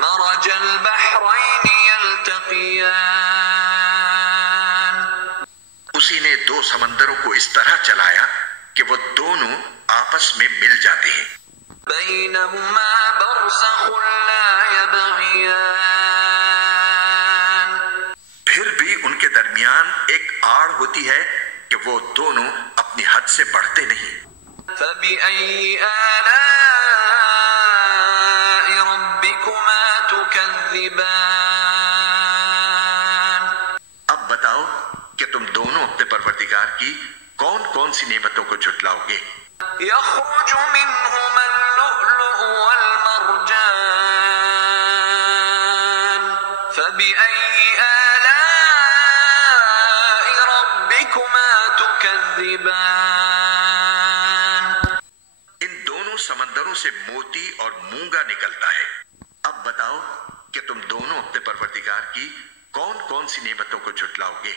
مرج البحرين يلتقيان اسی نے دو سمندروں کو اس طرح چلایا کہ وہ دونوں آپس میں مل جاتے ہیں. بينهما برزخ لا يبغيان پھر بھی ان کے درمیان ایک آڑ ہوتی ہے کہ وہ دونوں اپنی حد سے بڑھتے نہیں. فبأي آلاء ربكما تكذبان اب بتاؤ کہ تم دونوں اپنے پروردگار کی کون کون سی نعمتوں کو جھٹلاؤ گے؟ يخرج منهما اللؤلؤ والمرجان فبأي آلاء ربكما تكذبان ان دونوں سمندروں سے موتی اور مونگا نکلتا ہے. اب بتاؤ کہ تم دونوں اپنے پروردگار کی کون کون سی نعمتوں کو جھٹلاؤ گے؟